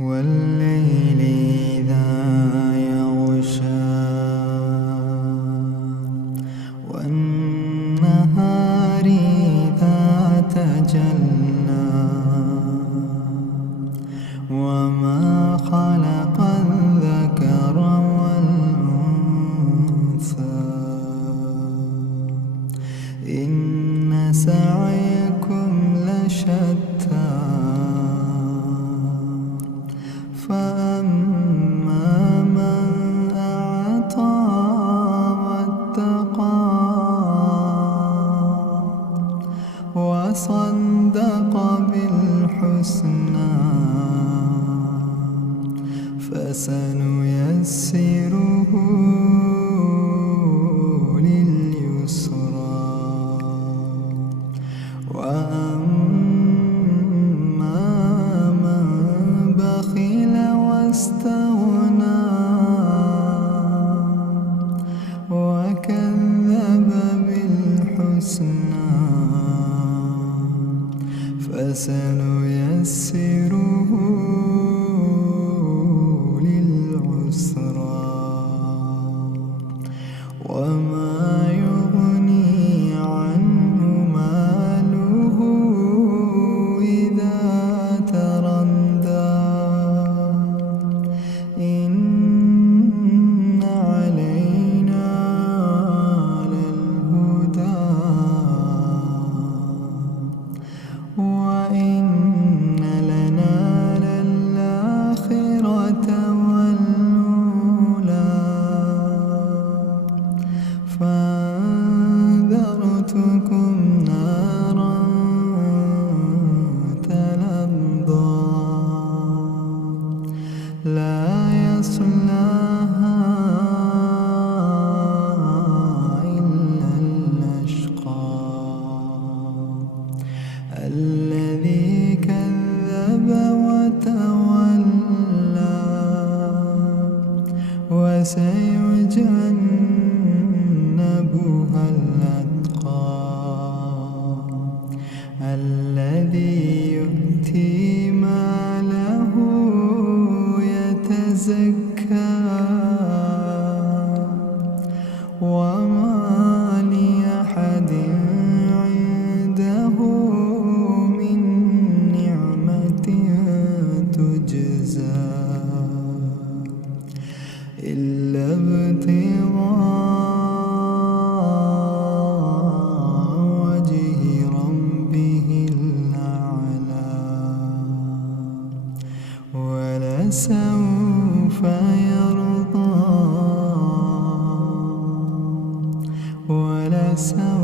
والليل إذا يغشى والنهار إذا تجلى وما خلق الذكر والأنثى إن سعيكم لشتى فأما من أعطى واتقى وصدق بالحسنى فسنيسره لليسرى وأما من بخل واستغنى وكذب بالحسنى فسنيسره للعسرى وما يغني عنه ماله إذا تردى إن علينا للهدى وإن لنا للآخرة والأولى فأنذرتكم نارا تلظى لا يصلاها إلا الأشقى الذي كذب وتولى وسيجنبها الأتقى الذي يؤتي ماله يتزكى وما لأحد عنده من نعمة تجزى إلا ابتغاء وجه ربه الأعلى ولسوف يرضى ولسوف